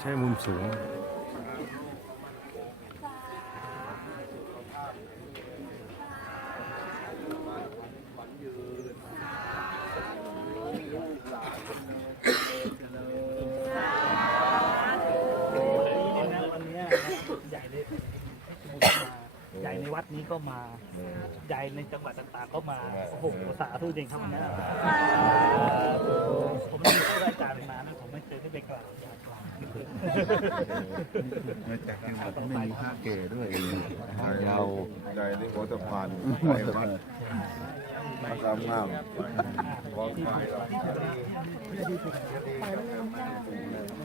ใช้มุมสูงใหญ่ในใหญ่ในวัดนี้ก็มา ใหญ่ในจังหวัดต่างๆก็มาโอ้โหสาธุจริงครับวันนี้ผมไม่เคยได้อาจารย์มานะผมไม่เคยได้ไปกราบ อาจารย์กราบไม่เคยมาจากจังหวัดไม่มีพระเกด้วยทางเราเราใจในหัวสะพานใจวัดพระรามงามวางไฟเรา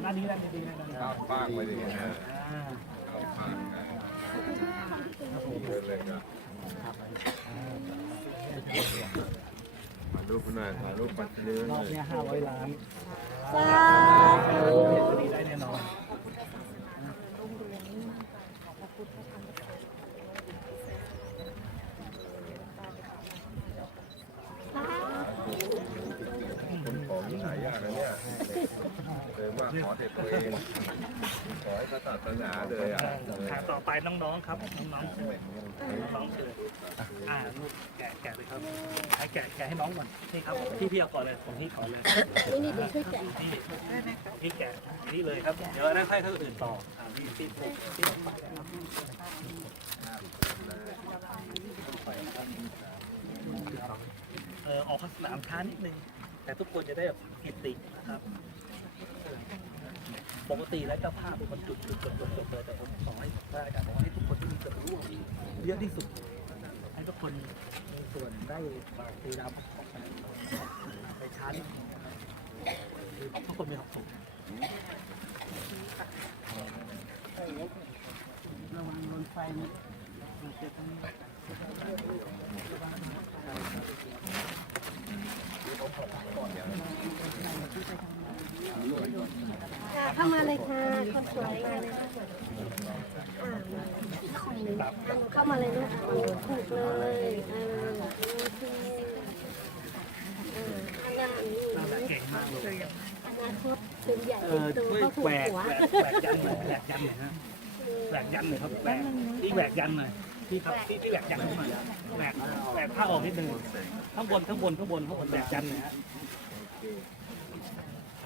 หน้านี้นั่นดีนะป้างไปดินะอ่าเดินเลยนะ ถ่ายรูปหน่อยถ่ายรูปปัจจุบันรอบเนี้ห้าร้อยล้านสาธุดีได้แน่นอนคนของที่หายากนะเนี่ยเดินว่าขอเด็ดตัวเอง ขอให้พระศาสนาเลยอะถามต่อไปน้องๆครับน้องๆเชิญน้องๆเชิญอ่าลูกแกะแกะเลยครับให้แกะแกะให้น้องก่อนนี่ครับพี่พี่เอาก่อนเลยของพี่ก่อนเลยนี่นี่ดีช่วยแกะพี่พี่แกะนี่เลยครับเดี๋ยวนั่นให้ท่านอื่นต่ออ่าพี่พี่พี่เออออกสนามช้านิดนึงแต่ทุกคนจะได้แบบกิตตินะครับ ปกติแล้วเจ้าภาพเป็นคนจุดจุดจุดจุดจุดเลยแต่ผมขอให้พระอาจารย์บอกให้ทุกคนที่มีส่วนร่วมเยอะที่สุด ให้ทุกคนมีส่วนได้มาตีดาวของไปช้านิดนึงคือทุกคนมีความสุขระวังโดนไฟนะมันจะต้องค่ะเเข้ามาเลยค่ะคนสวยค่ะอ่าของหนึ่งอะหนูเข้ามาเลยลูกถูกเลยออโอเคเอออนาเก่งมากเลยอนาคตเป็นใหญ่เป็นโตก็ถูกแหวกหัวแหวกแหวกยันหน่อยแหวกยันหน่อยฮะแหวกยันหน่อยครับแหวกที่แหวกยันหน่อยที่ครับที่ที่แหวกยันหน่อยแหวกแหวกผ้าออกนิดนึงข้างบนข้างบนข้างบนข้างบนแหวกยันหน่อยฮะ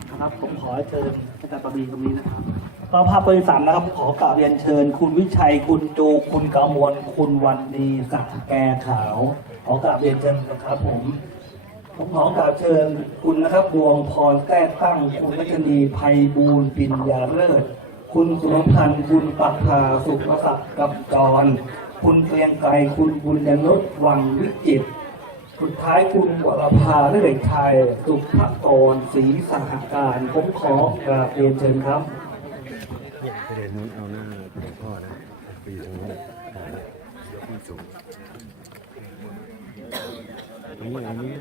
ะครับผมขอเชิญอาจารย์ปบีตรงนี้นะครับเจ้าภาพต้นที่สามนะครับขอกราบเรียนเชิญ คุณวิชัยคุณจูคุณกมลคุณวันดีสักแกขาวขอกราบเรียนเชิญนะครับผมผมขอกราบเชิญคุณนะครับดวงพรแก้ตั้ง คุณรัชนีภัยบูลปิญญาเลิศคุณสุรพันธ์คุณปัทาสุภศักดิ์กับจร คุณเกรียงไกรคุณบุญยนุชวังวิจิตร สุดท้ายคุณวรภาและเด็กชายสุภกรศรีสหการผมขอกราบเรียนเชิญครับประเด็นนู้นเอาหน้าหลวงพ่อนะไปอยู่ตรงนู้นอ่าเนี่ยยกขึ้นสูงตรงนี้อันนี้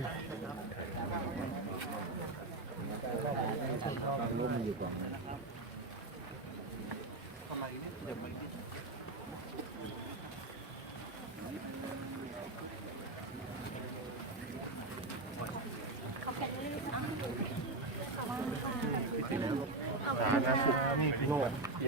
ตั้งร่มอยู่ก่อนทำไมเนี่ย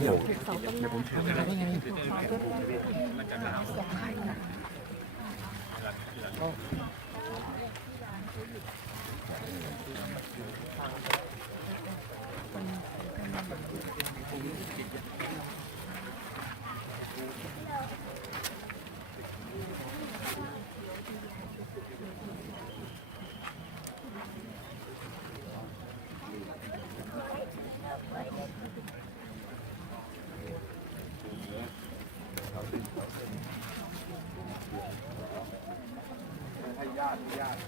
เดี๋ยวผมช่วย Obrigado.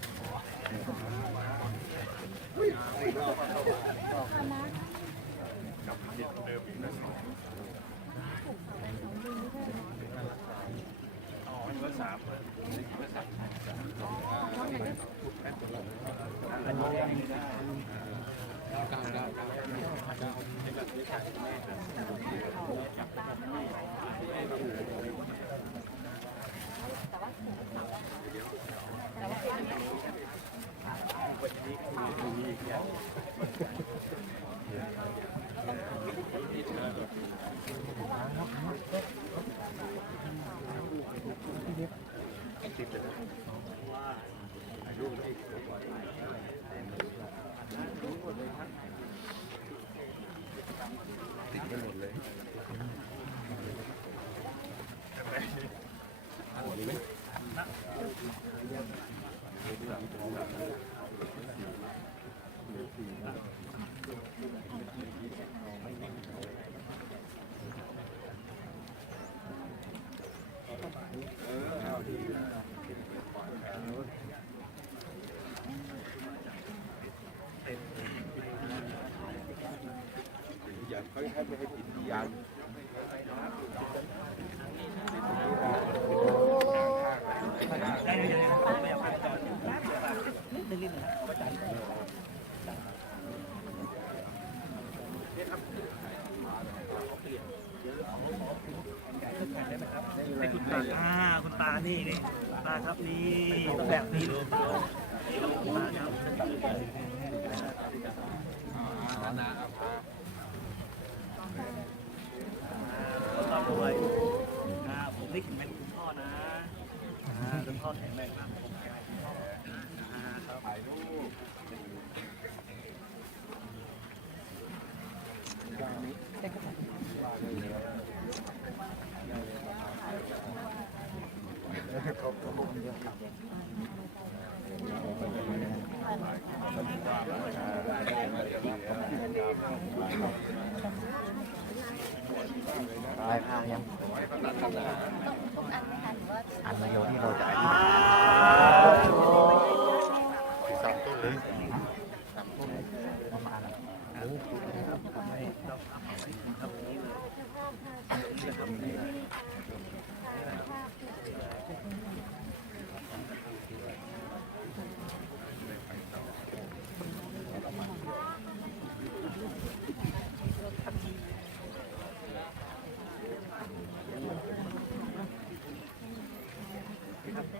ให้ไปให้กินยาอยู่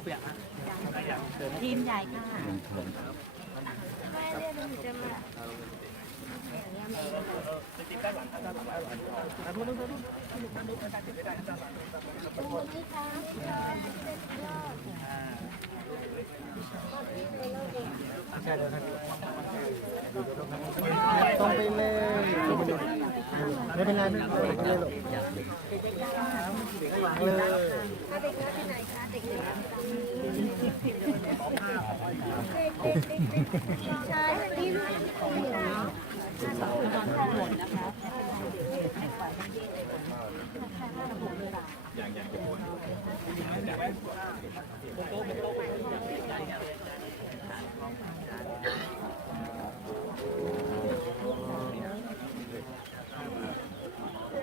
บอย่างทีมใหญ่ค่ะใช่เลยครับตรงไปเลย ไม่เป็นไรไม่เป็นไรหรอกเลยใช่ที่ลูกของเราหมดนะคะอย่างอย่าง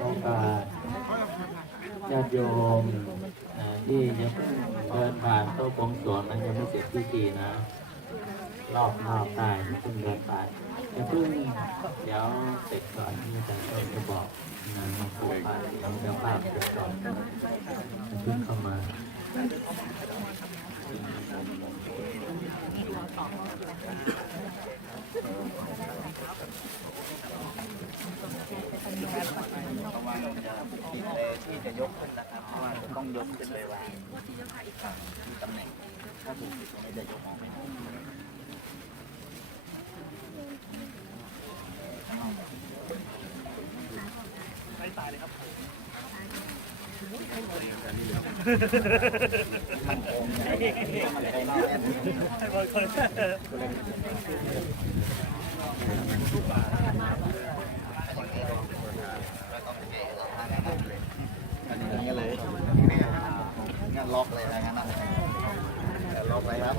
โอกาสญาติโยมที่ยังเดินผ่านโต๊ะบวงสรวงนั้นยังไม่เสร็จพิธีนะ รอบนอกได้อย่าเพิ่งเดินไปอย่าเพิ่งเดี๋ยวเสร็จก่อนที่อาจารย์ต้นจะบอกงานมาผูกพันของเจ้าภาพเสร็จก่อนเพิ่งเข้ามา ที่จะยกขึ้นนะครับเพราะว่าจะต้องยกขึ้นไปวางที่ตำแหน่งถ้าถูกผิดตรงนี้จะยกออกไม่ได้ อันนี้เลยงั้นล็อกเลยนะงั้นนะล็อกเลยครับ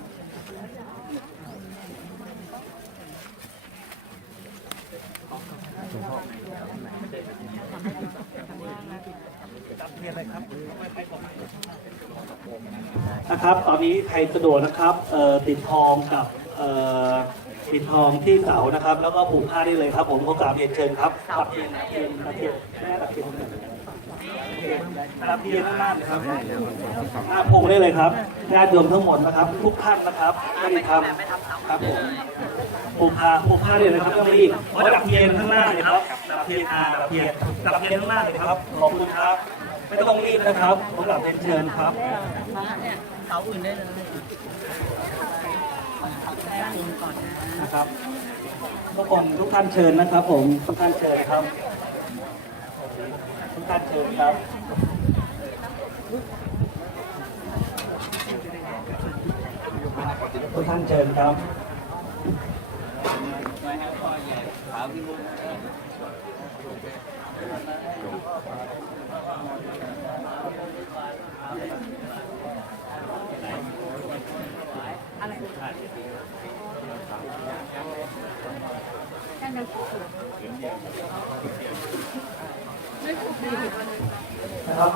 นะครับตอนนี้ใครสะดวกนะครับติดทองกับเอ่อติดทองที่เสานะครับ แล้วก็ผูกผ้าได้เลยครับ ผมขอกราบเรียนเชิญครับตับเทียนตับเทียนตับเทียนแม่ตับเทียนตับเทียนข้างหน้านะครับหน้าผูกได้เลยครับญาติโยมทั้งหมดนะครับ ทุกท่านนะครับไม่ได้ทำครับผมผูกผ้าผูกผ้าได้เลยครับไม่รีบขอตับเทียนข้างหน้าเลยครับตับเทียนอ่าตับเทียนตับเทียนข้างหน้าเลยครับขอบคุณครับ ไม่ต้องรีบนะครับผมกลับเรียนเชิญครับเนะครับทุกคนทุกท่านเชิญนะครับ ผมทุกท่านเชิญครับ ทุกท่านเชิญครับทุกท่านเชิญครับ นะครับ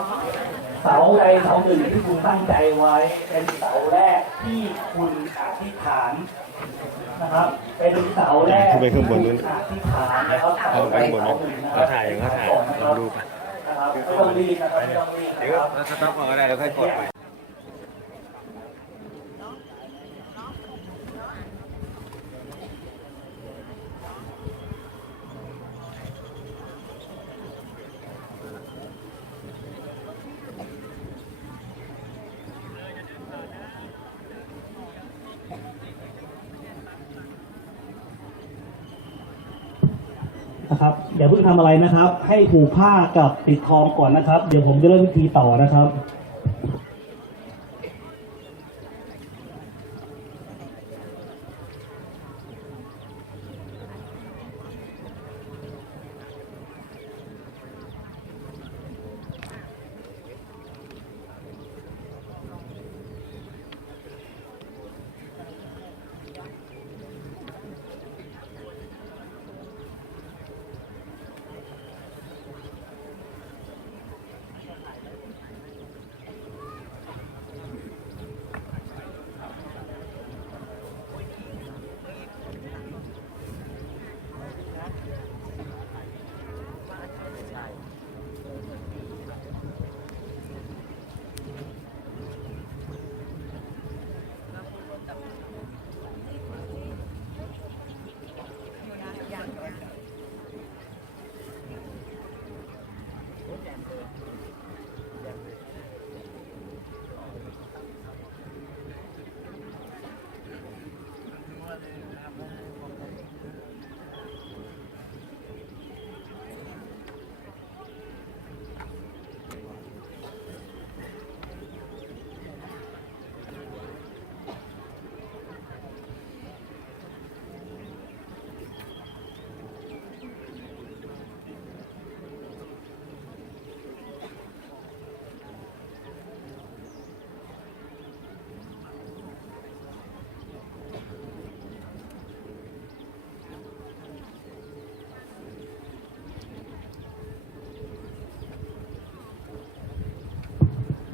เสาใดเสาหนึ่งที่คุณตั้งใจไว้เป็นเสาแรกที่คุณอธิษฐานนะครับเป็นเสาแรกขึ้นไปข้างบนนู้นที่คุณอธิษฐานนะครับเสาเอาไปใดข้างบนเสานู้นหนึ่งนะคเขารับถ่ายอย่างเขาถ่ายลองดูไป นะครับไม่ต้องรีบนะครับไม่ต้องรีบเดี๋ยวนะครับ เราสต็อปก่อนก็ได้แล้วค่อยกดไปนะครับ ทำเพิ่งทำอะไรนะครับ ให้ผูกผ้ากับติดทองก่อนนะครับ เดี๋ยวผมจะเริ่มวิธีต่อนะครับ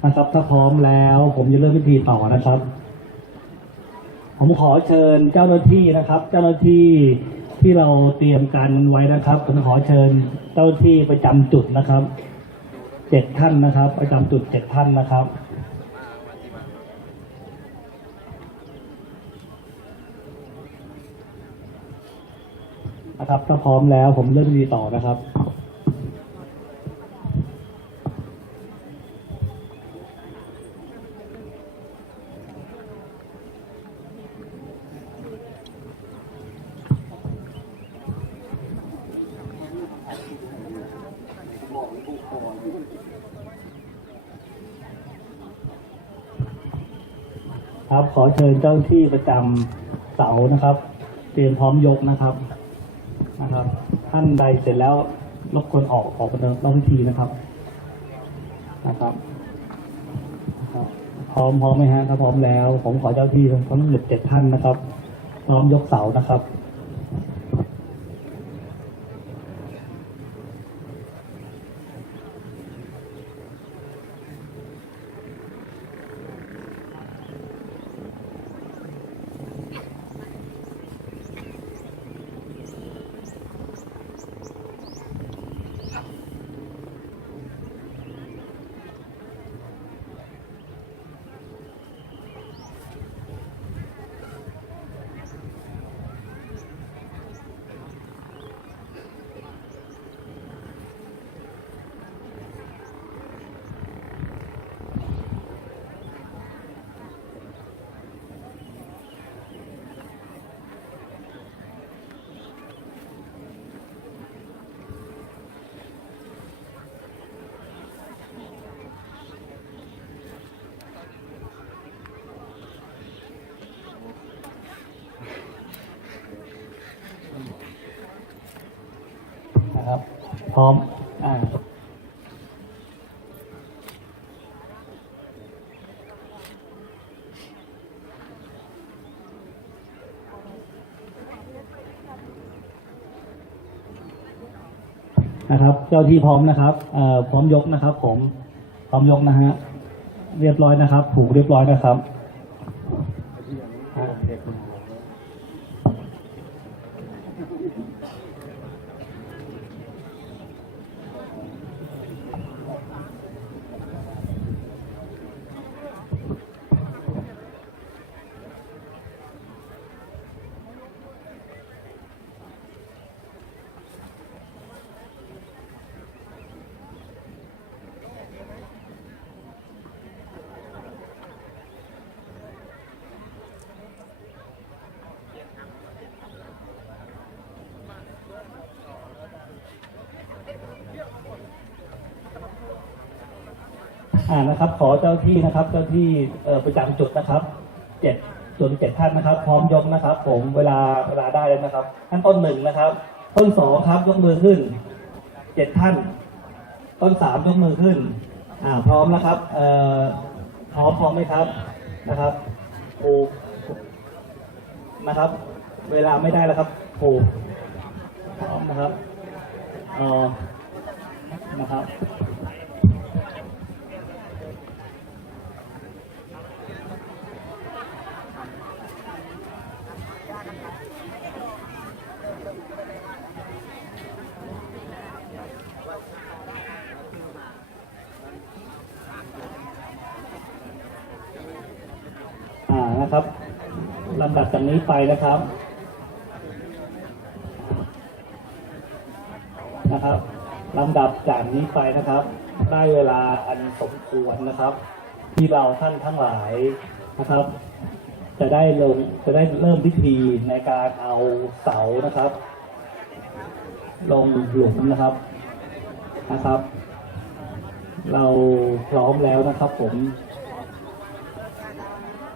นะครับถ้าพร้อมแล้ว ผมจะเริ่มพิธีต่อนะครับ ผมขอเชิญเจ้าหน้าที่นะครับ เจ้าหน้าที่ที่เราเตรียมการมันไว้นะครับผมขอเชิญเจ้าหน้าที่ประจำจุดนะครับเจ็ดท่านนะครับ ประจำจุดเจ็ดท่านนะครับนะครับถ้าพร้อมแล้วผมเริ่มพิธีต่อนะครับ ครับ ขอเชิญเจ้าที่ประจำเสานะครับ เตรียมพร้อมยกนะครับนะครับ ท่านใดเสร็จแล้วรบกวนออกออกไปนอกพิธีนะครับนะครับนะครับ พร้อมพร้อมไหมฮะถ้าพร้อมแล้ว ผมขอเจ้าที่ทั้งหมดเจ็ดท่านนะครับ พร้อมยกเสานะครับ พร้อมอ่านะครับเจ้าที่พร้อมนะครับเอ่อพร้อมยกนะครับ ผมพร้อมยกนะฮะเรียบร้อยนะครับ ผูกเรียบร้อยนะครับ อ่า นะครับ ขอเจ้าที่นะครับ เจ้าที่ประจำจุดนะครับเจ็ดจุดเจ็ดท่านนะครับ พร้อมยกนะครับ ผมเวลาเวลาได้แล้วนะครับท่านต้นหนึ่งนะครับ ต้นสองครับยกมือขึ้นเจ็ดท่าน ต้นสามยกมือขึ้น อ่า พร้อมนะครับเอ่อพร้อมพร้อมไหมครับนะครับผูกนะครับ เวลาไม่ได้แล้วครับผูกพร้อมนะครับเอ่อนะครับ อ่านะครับ ลำดับจากนี้ไปนะครับ นะครับลำดับจากนี้ไปนะครับ ได้เวลาอันสมควรนะครับ ที่เราท่านทั้งหลายนะครับ จะได้ลงจะได้เริ่มพิธีในการเอาเสานะครับ ลงหลุมนะครับนะครับ เราพร้อมแล้วนะครับผม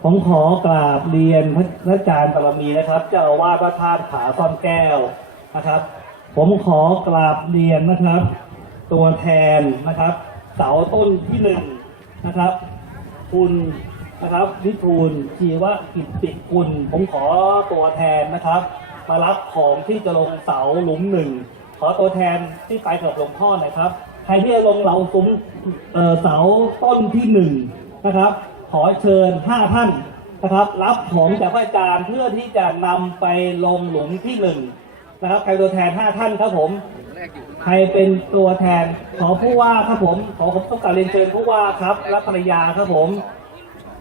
ผมขอกราบเรียนพระอาจารย์ปรมีนะครับเจ้าอาวาสพระธาตุผาซ่อนแก้วนะครับ ผมขอกราบเรียนนะครับ ตัวแทนนะครับ เสาต้นที่หนึ่งนะครับ คุณนะครับวิทูลชีวกิตติคุณผมขอตัวแทนนะครับ มารับของที่จะลงเสาหลุมหนึ่งขอตัวแทนที่ไปกับหลวงพ่อหน่อยครับ ใครที่จะลงเหลาซุ้มเสาต้นที่หนึ่งนะครับ ขอเชิญห้าท่านนะครับ รับของจากพระอาจารย์เพื่อที่จะนำไปลงหลุมที่หนึ่งนะครับใครตัวแทนห้าท่านครับผม ใครเป็นตัวแทนขอผู้ว่าครับผม ขอผมต้องการเรียนเชิญผู้ว่าครับและภรรยาครับผม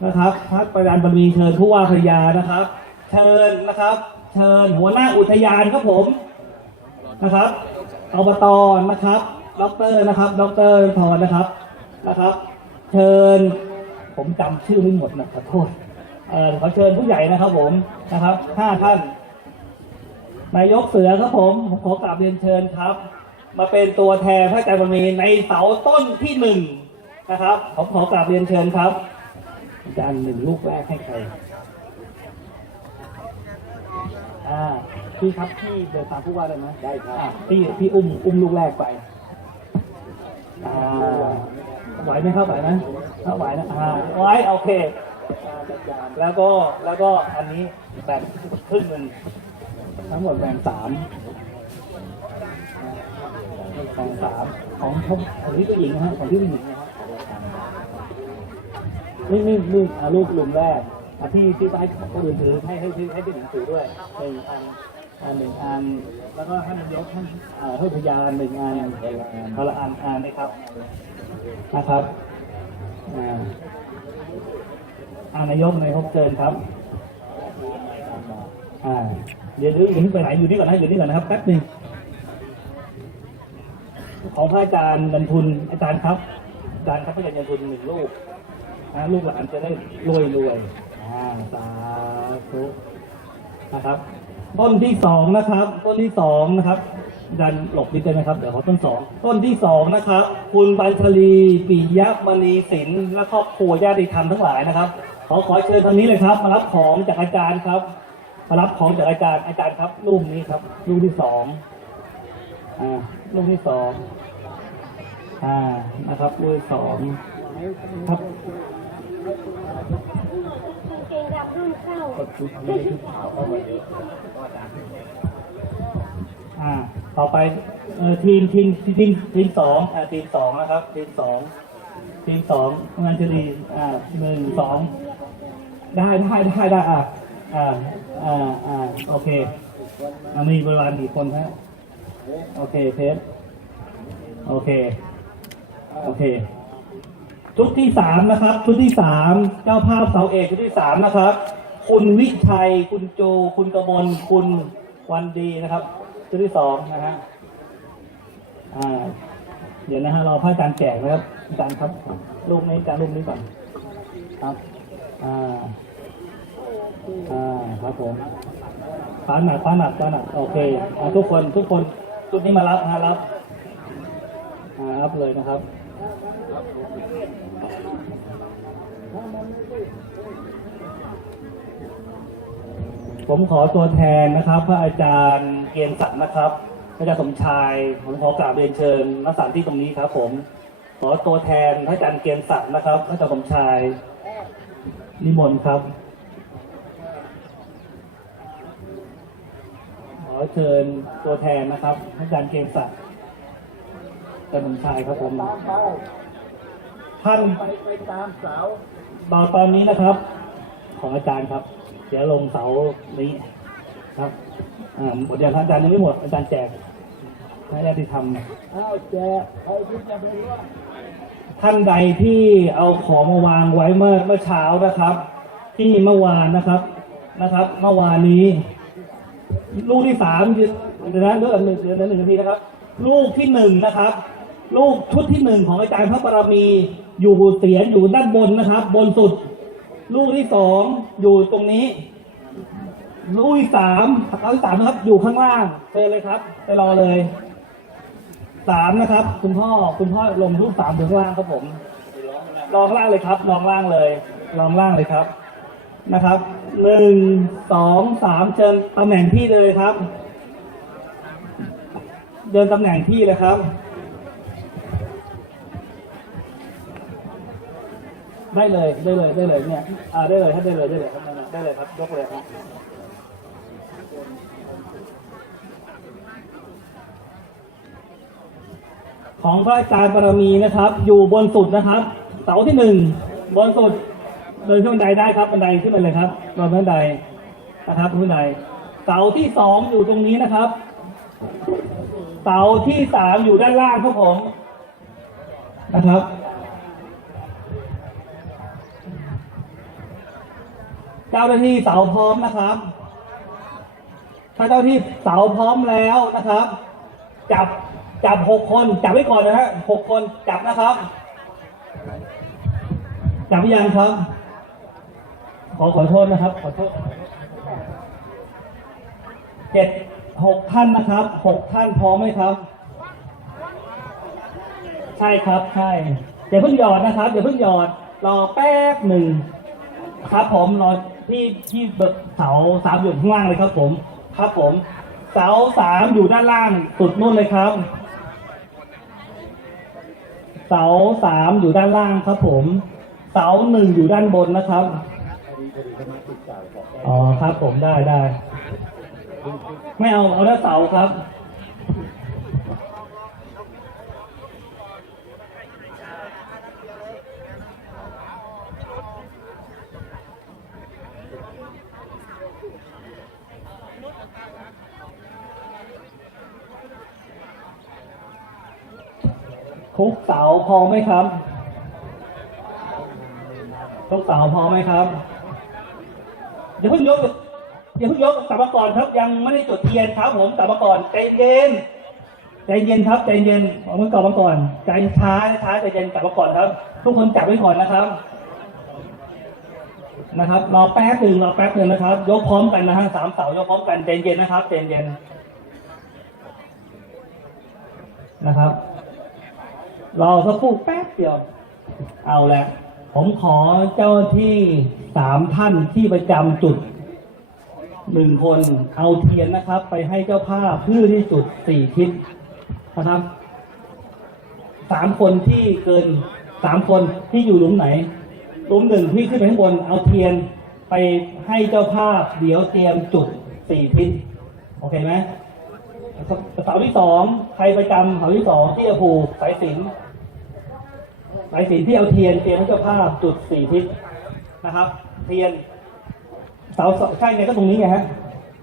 นะครับพักประธานบรมีเชิญผู้ว่าภรรยานะครับ เชิญนะครับ เชิญหัวหน้าอุทยานครับผมนะครับอบตนะครับดอกเตอรนะครับดอกเตอรพรนะครับนะครับ เชิญ ผมจำชื่อไม่หมดนะขอโทษเออขอเชิญผู้ใหญ่นะครับ ผมนะครับห้าท่านนายกเสือครับผมผมขอกราบเรียนเชิญครับ มาเป็นตัวแทนพระอาจารย์บารมีในเสาต้นที่หนึ่งนะครับผมขอกราบเรียนเชิญครับอาจารย์หนึ่งลูกแรกให้ใครอ่าพี่ครับพี่เดินตามผู้ว่าได้ไหมได้ครับพี่พี่อุ้มอุ้มลูกแรกไปอ่า ไหวไหมครับไหวไหมถ้าไหวนะอ่าไหวโอเค แล้วก็แล้วก็อันนี้แบ่งครึ่งหนึ่งทั้งหมดแบ่งสามแบ่งสามของของของที่ผู้หญิงนะฮะของที่ผู้หญิงนะครับนี่นี่นี่อ่าลูกกลุ่มแรกที่ที่ให้คนอื่นถือให้ให้ให้ให้เป็นหนังสือด้วยหนึ่งอัน อันหนึ่งอัน แล้วก็ท่านนายกท่านอ่าท่านพยานหนึ่งอันคนละอันอันนะครับ นะครับอ่าอ่านายกนายกเชิญครับ อ่า เดี๋ยวเดี๋ยวอย่าเพิ่งไปไหนอยู่นี่ก่อนนะอยู่นี่ก่อนนะครับแป๊บหนึ่งของพระอาจารย์เงินทุนอาจารย์ครับอาจารย์ครับพระอาจารย์เงินทุนหนึ่งลูกนะลูกหลานจะได้รวยรวยอ่าสาธุนะครับ ต้นที่สองนะครับ ต้นที่สองนะครับดันหลบนิดได้ไหมครับเดี๋ยวเขาต้นสองต้นที่สองนะครับ คุณบัญชลีปิยมณีศิลป์และครอบครัวญาติธรรมทั้งหลายนะครับขอขอเชิญทางนี้เลยครับ มารับของจากอาจารย์ครับ มารับของจากอาจารย์อาจารย์ครับรูปนี้ครับรูปที่สองอ่ารูปที่สองอ่านะครับรูปที่สองครับกางเกงดำรุ่นเข้า อ่า ต่อไปเออทีมทีมทีมทีมสองอ่าทีมสองนะครับ ทีมสองทีมสองงานจะดีอ่าหนึ่งสองได้ได้ได้ได้อ่าอ่าอ่าอ่าโอเคอ่ามีบริวารกี่คนฮะโอเคเพชรโอเค โอเค ชุดที่สามนะครับ ชุดที่สามเจ้าภาพเสาเอกชุดที่สามนะครับ คุณวิชัย คุณโจ คุณกมลคุณวันดีนะครับ ชุดที่สองนะฮะอ่า เดี๋ยวนะฮะรอพระอาจารย์แจกนะครับอาจารย์ครับรูปนี้อาจารย์รูปนี้ก่อนครับ อ่า อ่าครับผมฟ้าหนักฟ้าหนักฟ้าหนักโอเคอทุกคนทุกคนชุดนี้มารับนะรับอ่ารับเลยนะครับผมขอตัวแทนนะครับ พระอาจารย์ กียงศักดิ์นะครับอาจารย์สมชายผมขอกราบเรียนเชิญนักสานที่ตรงนี้ครับ ผมขอตัวแทนพระอาจารย์เกียงศักดิ์นะครับพระอาจารย์สมชายนิมนต์ครับขอเชิญตัวแทนนะครับพระอาจารย์เกียงศักดิ์อาจารย์สมชายครับผมท่านไปตามเสาตอนนี้นะครับ ของอาจารย์ครับ เดี๋ยวลงเสานี้ ครับอ่าหมดอย่างอาจารย์ยังไม่หมดอาจารย์แจกให้ญาติธรรมอ้าวแจกใครที่จะเป็นว่าท่านใดที่เอาของมาวางไว้เมื่อเมื่อเช้านะครับ ที่เมื่อวานนะครับนะครับ เมื่อวานนี้ ลูกที่สามเดี๋ยวนะเดี๋ยวหนึ่งเดี๋ยวหนึ่งนาทีนะครับ ลูกที่หนึ่งนะครับ ลูกชุดที่หนึ่งของอาจารย์พระบารมีอยู่เสียนอยู่ด้านบนนะครับ บนสุด ลูกที่สองอยู่ตรงนี้ ลูกที่สามลูกที่สามนะครับ อยู่ข้างล่างเชิญเลยครับ ไปรอเลยสามนะครับ คุณพ่อคุณพ่อลงลูกสามถึงข้างล่างครับผมลองล่างเลยครับลองล่างเลย ลองล่างเลยครับนะครับหนึ่งสองสามเชิญตำแหน่งที่เลยครับ เดินตำแหน่งที่เลยครับ ได้เลยได้เลยได้เลยเนี่ยอ่าได้เลยครับได้เลยได้เลยครับได้เลยครับยกเลยครับ ของพระอาจารย์บารมีนะครับ อยู่บนสุดนะครับ เสาที่หนึ่งบนสุดเดินขึ้นบันไดได้ครับบันไดขึ้นไปเลยครับนอนบันไดนะครับขึ้นบันไดเสาที่สองอยู่ตรงนี้นะครับ เสาที่สามอยู่ด้านล่างครับผมนะครับเจ้าหน้าที่เสาพร้อมนะครับ ถ้าเจ้าที่เสาพร้อมแล้วนะครับ จับจับหกคนจับไว้ก่อนนะฮะหกคนจับนะครับ จับหรือยังครับ ขอขอโทษนะครับ ขอโทษเจ็ดหกท่านนะครับหกท่านพร้อมไหมครับ ใช่ครับใช่เดี๋ยวเพิ่งหยอดนะครับเดี๋ยวเพิ่งหยอดรอแป๊บหนึ่งครับผมรอที่ที่เบอร์เสาสามอยู่ข้างล่างเลยครับผม ครับผม เสาสามอยู่ด้านล่างสุดนู่นเลยครับ เสาสามอยู่ด้านล่างครับผม เสาหนึ่งอยู่ด้านบนนะครับ อ๋อครับผมได้ได้ ไม่เอาเอาด้านเสาครับ ทุกเสาพอไหมครับ ทุกเสาพอไหมครับอย่าเพิ่งยกอย่าเพิ่งยกกลับมาก่อนครับยังไม่ได้จดเทียนครับผมกลับมาก่อนใจเย็นใจเย็นครับใจเย็นเอามือกลับมาก่อนใจช้าช้าใจเย็นกลับมาก่อนครับ ทุกคนจับไว้ก่อนนะครับ นะครับรอแป๊บหนึ่งรอแป๊บหนึ่งนะครับ ยกพร้อมกันนะฮะสามเสายกพร้อมกันใจเย็นนะครับใจเย็นนะครับ รอสักครู่แป๊บเดียว เอาละผมขอเจ้าที่สามท่านที่ประจำจุดหนึ่งคนเอาเทียนนะครับ ไปให้เจ้าภาพเพื่อที่จุดสี่ทิศนะครับสามคนที่เกินสามคนที่อยู่หลุมไหนหลุมหนึ่งที่ขึ้นไปข้างบนเอาเทียนไปให้เจ้าภาพ เดี๋ยวเตรียมจุดสี่ทิศโอเคไหมเสาที่สองใครประจำเสาที่สองที่จะผูกสายสิน สายสินที่เอาเทียนเตรียมให้เจ้าภาพจุดสี่ทิศนะครับ เทียนเสาใช่ไงก็ตรงนี้ไงฮะ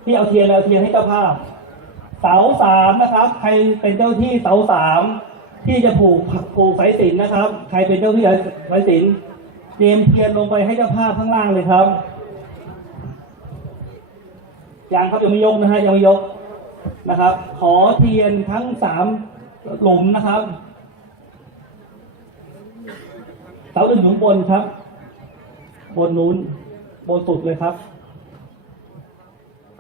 ที่เอาเทียนเอาเทียนให้เจ้าภาพ เสาสามนะครับ ใครเป็นเจ้าที่เสาสามที่จะผูกผูกสายสินนะครับ ใครเป็นเจ้าที่สายสินเตรียมเทียนลงไปให้เจ้าภาพข้างล่างเลยครับยังครับยังไม่ยกนะฮะยังไม่ยกนะครับ ขอเทียนทั้งสามหลุมนะครับ เสาหนึ่งอยู่ข้างบนครับ บนนู้นบนสุดเลยครับ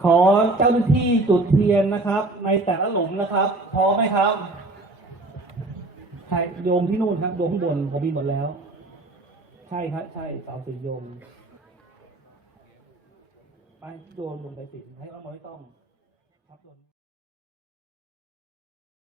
ขอเจ้าหน้าที่จุดเทียนนะครับ ในแต่ละหลุมนะครับ พร้อมไหมครับใช่โยมที่นู่นครับโยมข้างบนผมมีหมดแล้ว ใช่ครับ ใช่เสาสีโยมไปโยมลงไปสิให้เอาไม่ต้อง